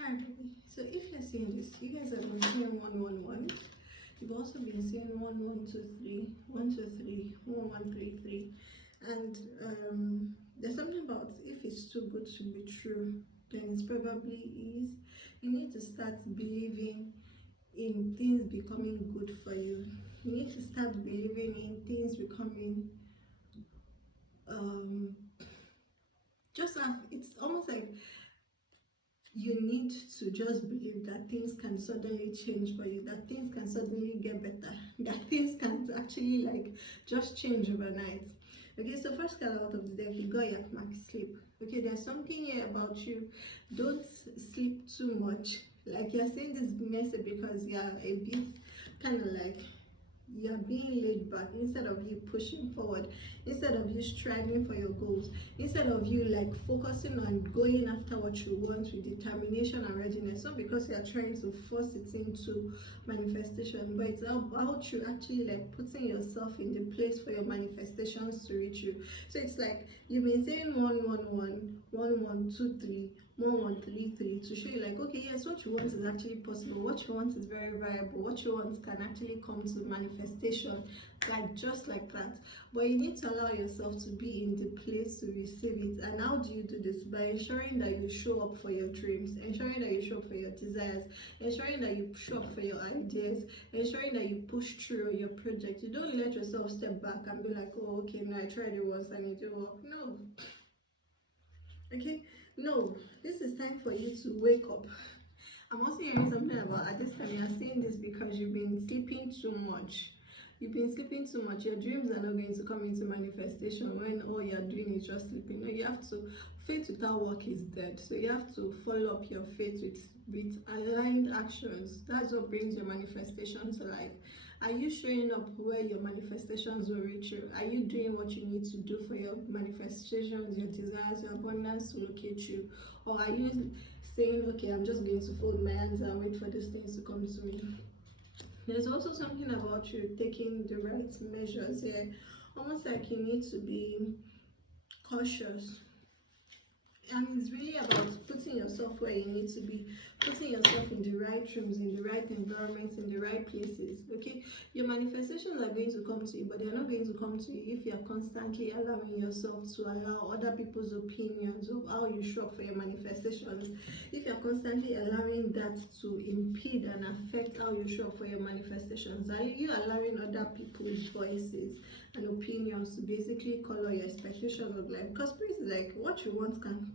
Alright, baby. So if you're seeing this, you guys have been seeing 111. You've also been seeing 1123, 123, 1133, and there's something about if it's too good to be true, then it's probably is. You need to start believing in things becoming good for you. You need to start believing in things becoming just have, it's almost like you need to just believe that things can suddenly change for you, that things can suddenly get better, that things can actually like just change overnight. Okay, so first card out of the deck, you got your mark, sleep. Okay, there's something here about you. Don't sleep too much. Like you're saying this message because you're a bit kind of like you're being laid back instead of you pushing forward, instead of you striving for your goals, instead of you like focusing on going after what you want with determination and readiness. Not because you're trying to force it into manifestation, but it's about you actually like putting yourself in the place for your manifestations to reach you. So it's like you've been saying 111, 1123, 1133 to show you like, okay, yes, what you want is actually possible, what you want is very viable, what you want can actually come to manifestation, like just like that. But you need to allow yourself to be in the place to receive it. And how do you do this? By ensuring that you show up for your dreams, ensuring that you show up for your desires, ensuring that you show up for your ideas, ensuring that you push through your project. You don't let yourself step back and be like, oh, okay, now I tried it once and it didn't work. No. Okay, no, this is time for you to wake up. I'm also hearing something about at this time you're saying this because you've been sleeping too much. You've been sleeping too much. Your dreams are not going to come into manifestation when all you're doing is just sleeping. No, you have to, faith without work is dead. So you have to follow up your faith with aligned actions. That's what brings your manifestation to life. Are you showing up where your manifestations will reach you? Are you doing what you need to do for your manifestations, your desires, your abundance to locate you? Or are you saying, okay, I'm just going to fold my hands and wait for these things to come to me? There's also something about you taking the right measures here. Almost like you need to be cautious. And it's really about putting yourself where you need to be, putting yourself in the right rooms, in the right environments, in the right places. Okay, your manifestations are going to come to you, but they're not going to come to you if you're constantly allowing yourself to allow other people's opinions of how you show up for your manifestations. If you're constantly allowing that to impede and affect how you show up for your manifestations, are you allowing other people's voices and opinions to basically color your expectations of life? Because spirit is like, what you want can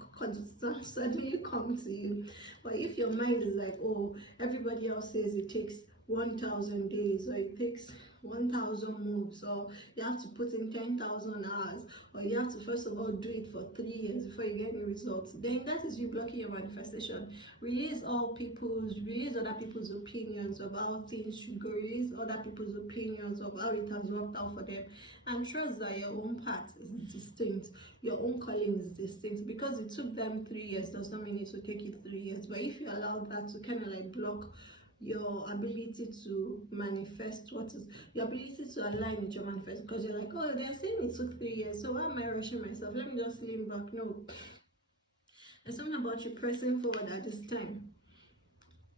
suddenly come to you. But if your mind is like, oh, everybody else says it takes 1,000 days, or it takes 1,000 moves, or you have to put in 10,000 hours, or you have to first of all do it for 3 years before you get any results, then that is you blocking your manifestation. Release other people's opinions of how things should go. Release other people's opinions of how it has worked out for them, and trust that your own path is distinct, your own calling is distinct. Because it took them 3 years does not mean it will take you 3 years. But if you allow that to kind of like block your ability to manifest, what is your ability to align with your manifest, because you're like, oh, they're saying it took 3 years, so why am I rushing myself? Let me just lean back. No, there's something about you pressing forward at this time.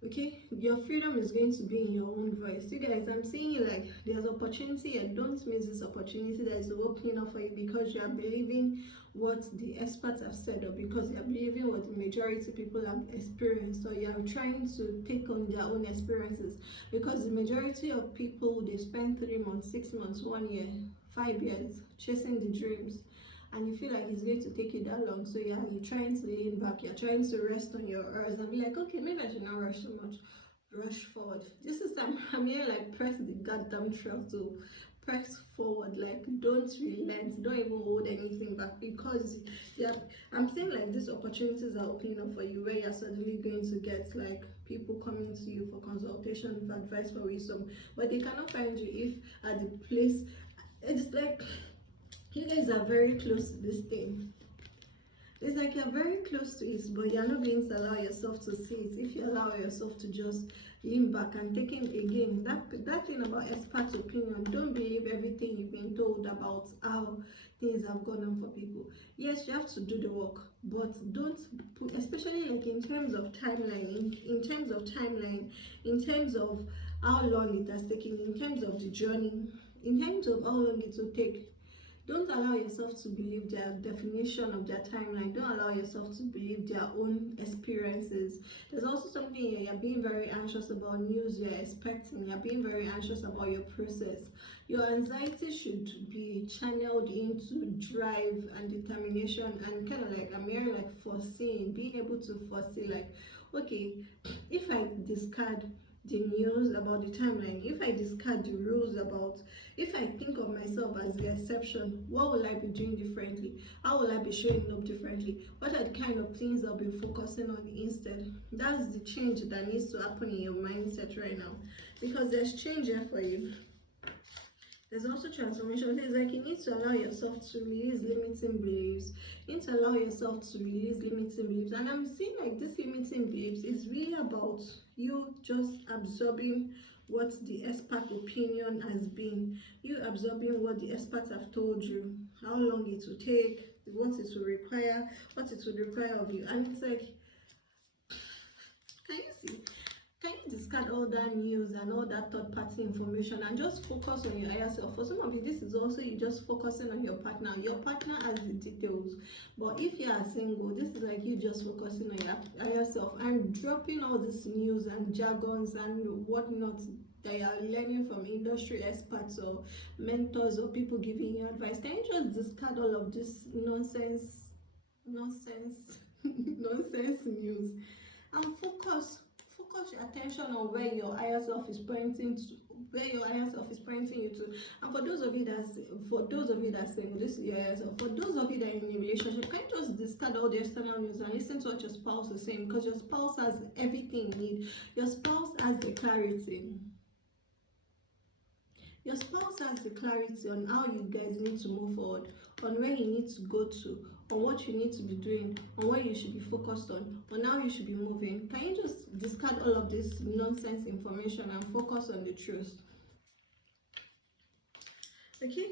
Okay, your freedom is going to be in your own voice. You guys, I'm seeing like there's opportunity, and don't miss this opportunity that is opening up for you, because you are believing what the experts have said, or because you are believing what the majority of people have experienced, or you are trying to take on their own experiences. Because the majority of people, they spend 3 months, 6 months, 1 year, 5 years chasing the dreams, and you feel like it's going to take you that long. So you're trying to lean back, you're trying to rest on your ears and be like, okay, maybe I should not rush so much. Rush forward. This is I'm here like press the goddamn throttle, press forward, like don't relent, don't even hold anything back. Because yeah, I'm saying like these opportunities are opening up for you, where you're suddenly going to get like people coming to you for consultation, for advice, for wisdom, but they cannot find you if at the place. It's like you guys are very close to this thing. It's like you're very close to it, but you're not going to allow yourself to see it. If you allow yourself to just lean back and take in again, that thing about expert opinion, don't believe everything you've been told about how things have gone on for people. Yes, you have to do the work, but don't put, especially like in terms of timeline, in terms of timeline, in terms of how long it has taken, in terms of the journey, in terms of how long it will take. Don't allow yourself to believe their definition of their timeline. Don't allow yourself to believe their own experiences. There's also something here, you're being very anxious about news you're expecting. You're being very anxious about your process. Your anxiety should be channeled into drive and determination, and kind of like, I'm hearing like foreseeing, being able to foresee, like, okay, if I discard the news about the timeline, if I discard the rules about, if I think of myself as the exception, what will I be doing differently? How will I be showing up differently? What are the kind of things I'll be focusing on instead? That's the change that needs to happen in your mindset right now, because there's change here for you. There's also transformation. It's like you need to allow yourself to release limiting beliefs. You need to allow yourself to release limiting beliefs. And I'm seeing like this limiting beliefs is really about you just absorbing what the expert opinion has been. You absorbing what the experts have told you, how long it will take, what it will require, what it will require of you. And it's like, can you see? Can you discard all that news and all that third-party information and just focus on your higher self? For some of you, this is also you just focusing on your partner. Your partner has the details, but if you are single, this is like you just focusing on your higher self and dropping all this news and jargons and whatnot that you are learning from industry experts or mentors or people giving you advice. Can you just discard all of this nonsense, nonsense news and focus your attention on where your higher self is pointing to, where your higher self is pointing you to. And for those of you that single, this is your higher self. For those of you that are in a relationship, can you just discard all the external news and listen to what your spouse is saying? Because your spouse has everything you need. Your spouse has the clarity. Your spouse has the clarity on how you guys need to move forward, on where you need to go to, on what you need to be doing, on what you should be focused on how you should be moving. Can you just discard all of this nonsense information and focus on the truth? Okay?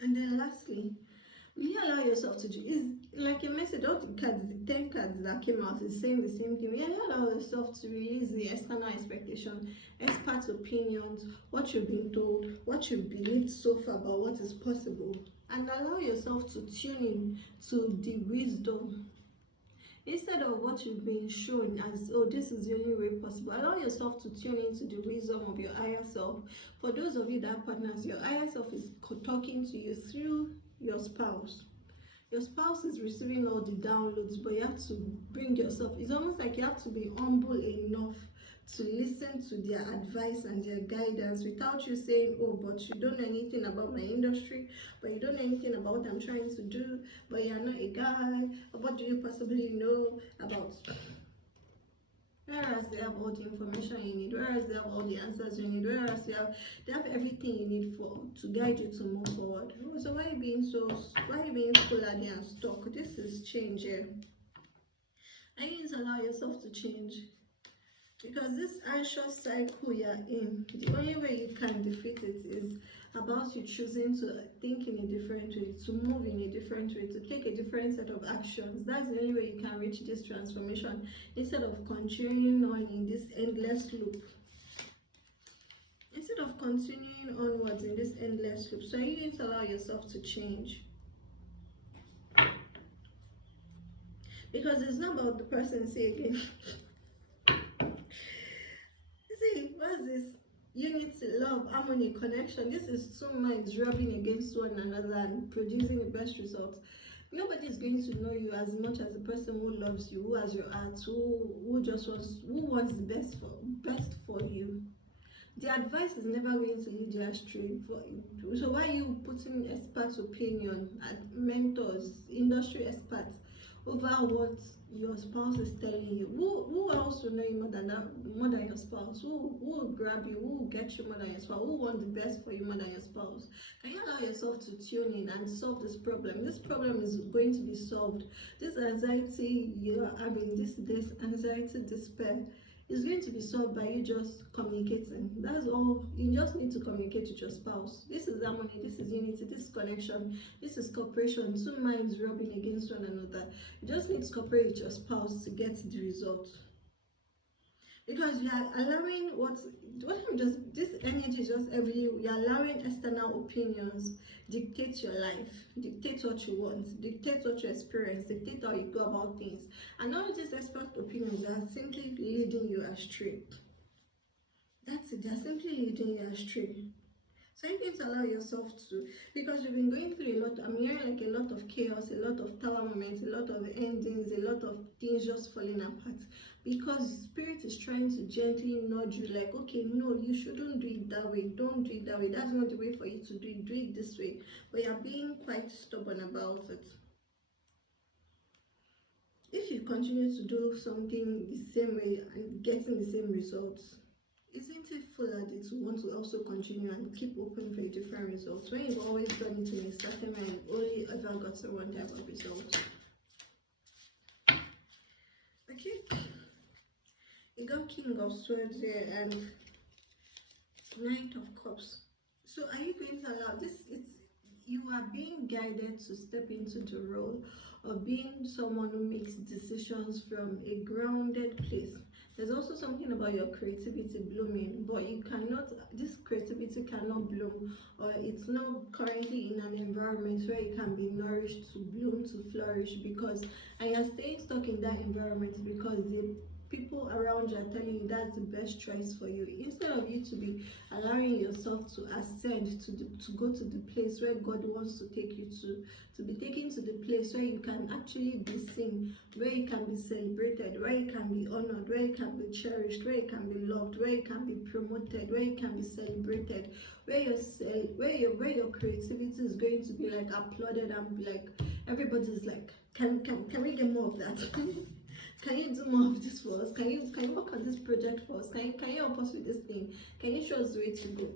And then lastly, will you allow yourself to do, is like a message, all the cards, the 10 cards that came out is saying the same thing. Will you allow yourself to release the external expectation, expert opinions, what you've been told, what you've believed so far about what is possible, and allow yourself to tune in to the wisdom instead of what you've been shown as, oh, this is the only way possible. Allow yourself to tune into the wisdom of your higher self. For those of you that are partners, your higher self is talking to you through your spouse. Your spouse is receiving all the downloads, but you have to bring yourself, it's almost like you have to be humble enough to listen to their advice and their guidance without you saying, oh, but you don't know anything about my industry, but you don't know anything about what I'm trying to do, but you're not a guy, what do you possibly know about? Whereas they have all the information you need, whereas they have all the answers you need, whereas they have everything you need to guide you to move forward. So why are you being foolhardy and stuck? This is change here. And you need to allow yourself to change. Because this anxious cycle you're in, the only way you can defeat it is about you choosing to think in a different way, to move in a different way, to take a different set of actions. That's the only way you can reach this transformation instead of continuing on in this endless loop. Instead of continuing onwards in this endless loop. So you need to allow yourself to change. Because it's not about the person, say again. See, what's this? Unity, love, harmony, connection. This is two minds rubbing against one another and producing the best results. Nobody is going to know you as much as the person who loves you, who has your heart, who wants the best for you. The advice is never going to lead you astray. So why are you putting experts' opinion, mentors, industry experts over what your spouse is telling you? Who else will know you more than your spouse? Who will grab you? Who will get you more than your spouse? Who wants the best for you more than your spouse? Can you allow yourself to tune in and solve this problem? This problem is going to be solved. This anxiety you are having, this anxiety, despair, It's going to be solved by you just communicating. That's all. You just need to communicate with your spouse. This is harmony, this is unity, this is connection, this is cooperation. Two minds rubbing against one another. You just need to cooperate with your spouse to get the result. Because you are allowing what I'm just this energy is just every you're allowing external opinions dictate your life, dictate what you want, dictate what you experience, dictate how you go about things, and all these expert opinions are simply leading you astray. That's it, they're simply leading you astray. So you need to allow yourself to, because you've been going through a lot. I'm hearing like a lot of chaos, a lot of tower moments, a lot of endings, a lot of things just falling apart. Because spirit is trying to gently nudge you, like, okay, no, you shouldn't do it that way. Don't do it that way. That's not the way for you to do it. Do it this way. But you're being quite stubborn about it. If you continue to do something the same way and getting the same results, isn't it foolhardy to want to also continue and keep open for different results when you've always done it in a certain way and only ever got one type of result? Okay, you got King of Swords here and Knight of Cups. So are you going to allow this? You are being guided to step into the role of being someone who makes decisions from a grounded place. There's also something about your creativity blooming, but you cannot, this creativity cannot bloom, or it's not currently in an environment where it can be nourished to bloom, to flourish, because, and you're staying stuck in that environment because the people around you are telling you that's the best choice for you, instead of you to be allowing yourself to ascend to go to the place where God wants to take you to be taken to the place where you can actually be seen, where you can be celebrated, where you can be honored, where you can be cherished, where you can be loved, where you can be promoted, where you can be celebrated, where your creativity is going to be like applauded and be like everybody's like, can we get more of that? Can you do more of this for us? Can you work on this project for us? Can you help us with this thing? Can you show us the way to go?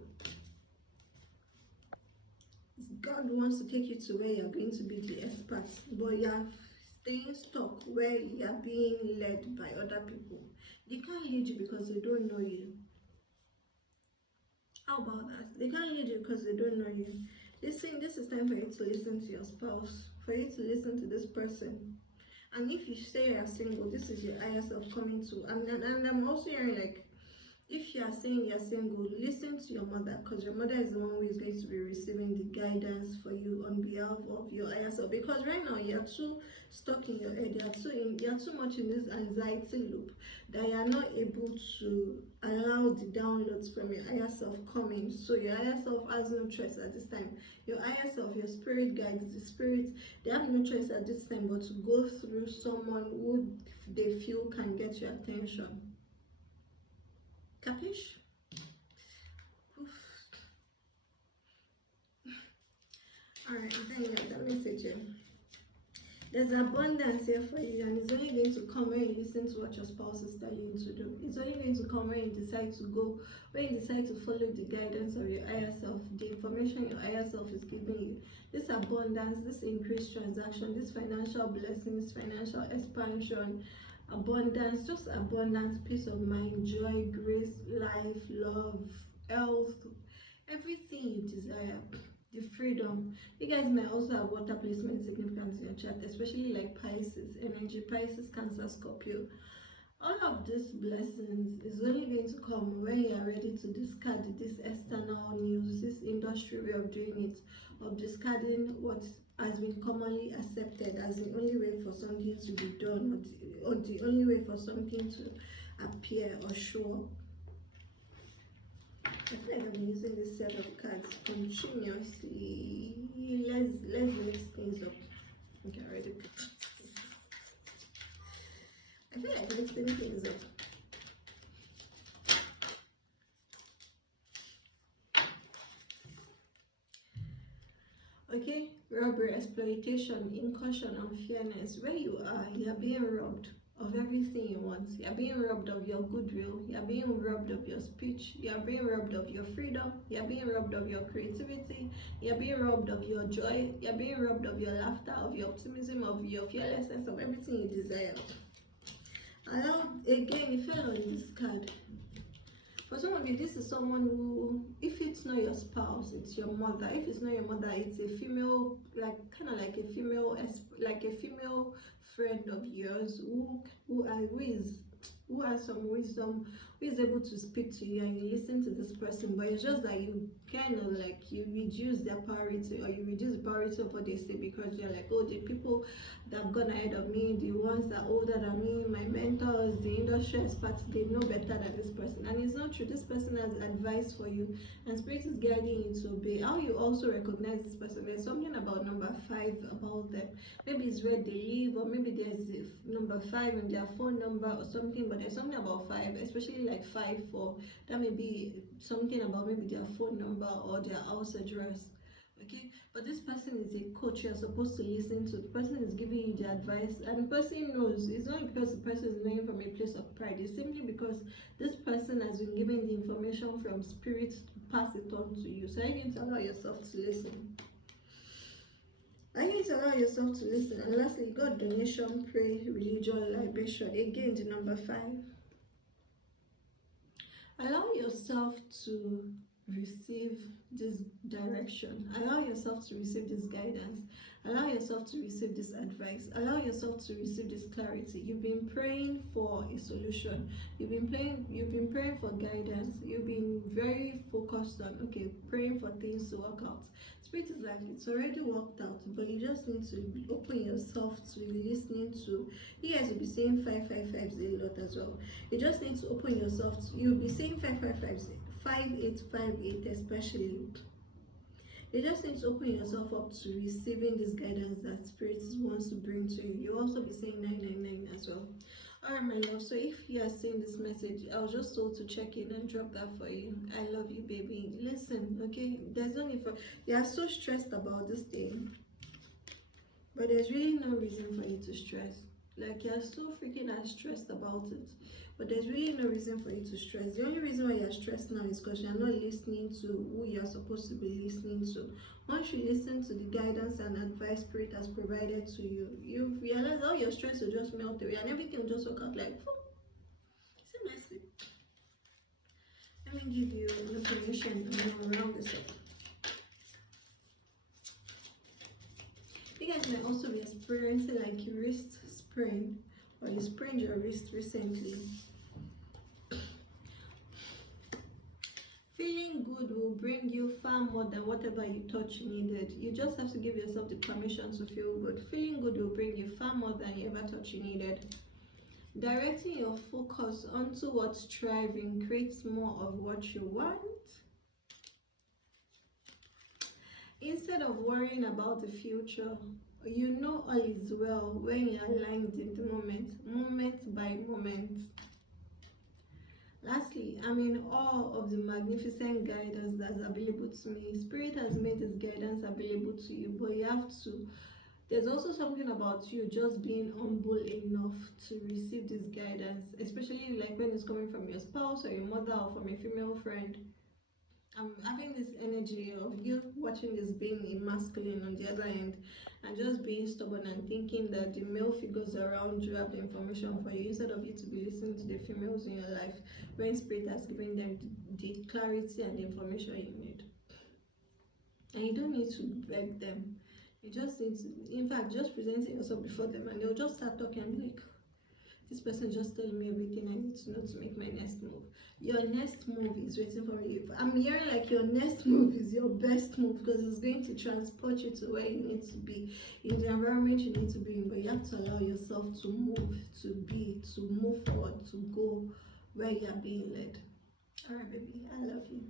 God wants to take you to where you're going to be the expert, but you're staying stuck where you're being led by other people. They can't lead you because they don't know you. How about that? They can't lead you because they don't know you. Listen, this is time for you to listen to your spouse, for you to listen to this person. And if you say you're single, this is your higher self coming to. And I'm also hearing like, if you are saying you're single, listen to your mother, because your mother is the one who is going to be receiving the guidance for you on behalf of your higher self. Because right now you're too stuck in your head, you're too much in this anxiety loop that you're not able to allow the downloads from your higher self coming. So your higher self has no choice at this time. Your higher self, your spirit guides, the spirit, they have no choice at this time but to go through someone who they feel can get your attention. Capish? Alright, then you have that message here. There's abundance here for you, and it's only going to come when you listen to what your spouse is telling you to do. It's only going to come when you decide to go, when you decide to follow the guidance of your higher self, the information your higher self is giving you. This abundance, this increased transaction, this financial blessings, financial expansion, abundance, just abundance, peace of mind, joy, grace, life, love, health, everything you desire, the freedom. You guys may also have water placement significance in your chart, especially like Pisces energy, Pisces, Cancer, Scorpio. All of these blessings is only going to come when you are ready to discard this external news, this industry way of doing it, of discarding what has been commonly accepted as the only way for something to be done, or the only way for something to appear or show up. I feel like I've been using this set of cards continuously. Let's mix things up. Okay, I already put. I feel like mixing things up. Okay, robbery, exploitation, incursion, unfairness. Where you are being robbed of everything you want. You're being robbed of your goodwill. You're being robbed of your speech. You're being robbed of your freedom. You're being robbed of your creativity. You're being robbed of your joy. You're being robbed of your laughter, of your optimism, of your fearlessness, of everything you desire. Allow, again, you fell on this card. For some of you, this is someone who, if it's not your spouse, it's your mother. If it's not your mother, it's a female, like kind of like a female, like a female friend of yours who has some wisdom, who is able to speak to you, and you listen to this person. But it's just that you kind of like you reduce their priority, or you reduce the priority of what they say, because you're like, oh, the people that have gone ahead of me, the ones that are older than me, my mentors, the industry experts, they know better than this person. And it's not true. This person has advice for you, and spirit is guiding you to obey. How you also recognize this person, there's something about number 5 about them. Maybe it's where they live, or maybe there's number 5 in their phone number or something. But there's something about 5, especially like 5-4. That may be something about maybe their phone number or their house address. Okay, but this person is a coach you're supposed to listen to. The person is giving you the advice, and the person knows. It's not because the person is knowing from a place of pride. It's simply because this person has been given the information from spirit to pass it on to you. So you need to allow yourself to listen. I need to allow yourself to listen. And lastly, God, donation, pray, religion, libation. Again, the number 5. Allow yourself to receive this direction. Allow yourself to receive this guidance. Allow yourself to receive this advice. Allow yourself to receive this clarity. You've been praying for a solution. You've been praying for guidance. You've been very focused on praying for things to work out. Spirit is like, it's already worked out, but you just need to open yourself to listening to. You guys will be saying 555s a lot as well. You just need to open yourself to, you'll be saying 555s, 5858 especially. You just need to open yourself up to receiving this guidance that Spirit wants to bring to you. You also be saying 999 as well. Alright, my love. So if you are seeing this message, I was just told to check in and drop that for you. I love you, baby. Listen, okay? There's no need for, you are so stressed about this thing, but there's really no reason for you to stress. Like, you're so freaking stressed about it, but there's really no reason for you to stress. The only reason why you're stressed now is because you're not listening to who you're supposed to be listening to. Once you listen to the guidance and advice Spirit has provided to you, you realize all your stress will just melt away and everything will just work out like, see nicely. Let me give you information around this up. You guys may also be experiencing like wrist sprain, or you sprained your wrist recently. Feeling good will bring you far more than whatever you thought you needed. You just have to give yourself the permission to feel good. Feeling good will bring you far more than you ever thought you needed. Directing your focus onto what's striving creates more of what you want. Instead of worrying about the future, you know all is well when you are aligned in the moment by moment. Lastly, I'm in awe of the magnificent guidance that's available to me. Spirit has made this guidance available to you, but you have to, there's also something about you just being humble enough to receive this guidance, especially like when it's coming from your spouse or your mother or from a female friend. I'm having this energy of you watching this being a masculine on the other end, and just being stubborn and thinking that the male figures around you have the information for you, instead of you to be listening to the females in your life when Spirit has given them the clarity and the information you need. And you don't need to beg them. You just need to, in fact, just presenting yourself before them, and they'll just start talking and be like, this person just telling me everything I need to know to make my next move. Your next move is waiting for you. I'm hearing like your next move is your best move, because it's going to transport you to where you need to be, in the environment you need to be in. But you have to allow yourself to move, to move forward, to go where you are being led. Alright, baby, I love you.